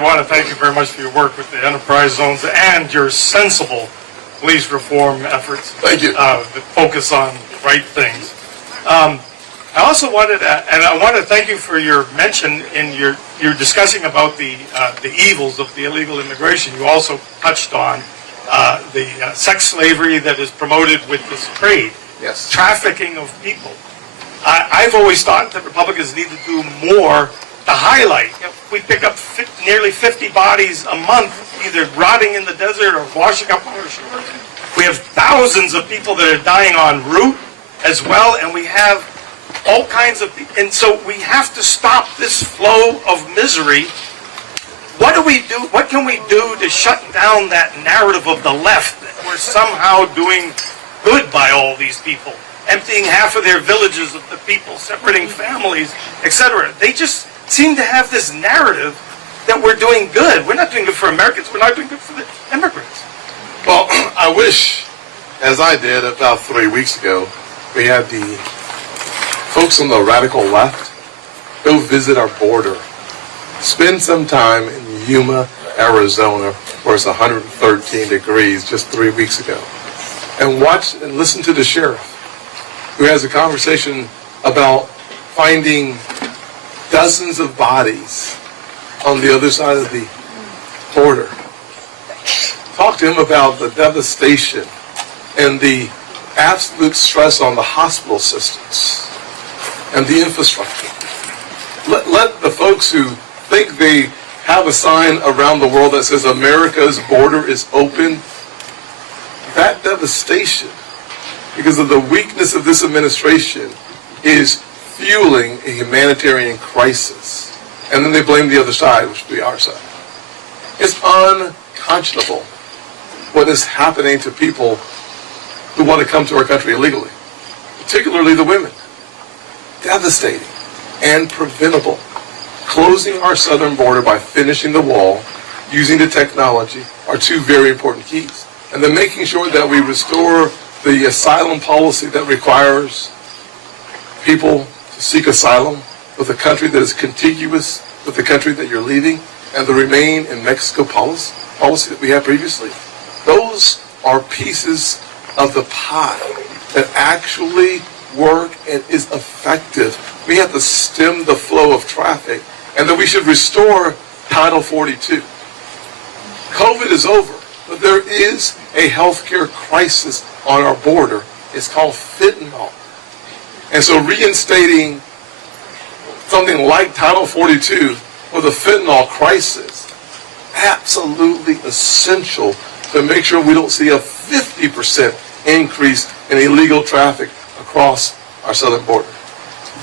I want to thank you very much for your work with the enterprise zones and your sensible police reform efforts. Thank you. That focus on right things. I also wanted, and I want to thank you for your mention in you're discussing about the evils of the illegal immigration. You also touched on the sex slavery that is promoted with this trade. Yes. Trafficking of people. I've always thought that Republicans need to do more to highlight. We pick up nearly 50 bodies a month, either rotting in the desert or washing up on our shores. We have thousands of people that are dying en route as well, and we have all kinds of, and so we have to stop this flow of misery. What do we do? What can we do to shut down that narrative of the left that we're somehow doing good by all these people, emptying half of their villages of the people, separating families, etc. They just seem to have this narrative that we're doing good. We're not doing good for Americans. We're not doing good for the immigrants. Well, I wish, as I did about 3 weeks ago, we had the folks on the radical left go visit our border. Spend some time in Yuma, Arizona, where it's 113 degrees just 3 weeks ago. And watch and listen to the sheriff, who has a conversation about finding dozens of bodies on the other side of the border. Talk to him about the devastation and the absolute stress on the hospital systems and the infrastructure. Let the folks who think they have a sign around the world that says America's border is open, that devastation, because of the weakness of this administration, is fueling a humanitarian crisis. And then they blame the other side, which would be our side. It's unconscionable what is happening to people who want to come to our country illegally, particularly the women. Devastating and preventable. Closing our southern border by finishing the wall, using the technology, are two very important keys. And then making sure that we restore the asylum policy that requires people to seek asylum with a country that is contiguous with the country that you're leaving, and the remain in Mexico policy that we had previously. Those are pieces of the pie that actually work and is effective. We have to stem the flow of traffic, and that we should restore Title 42. COVID is over, but there is a healthcare crisis on our border. It's called fentanyl. And so reinstating something like Title 42 for the fentanyl crisis, absolutely essential to make sure we don't see a 50% increase in illegal traffic across our southern border.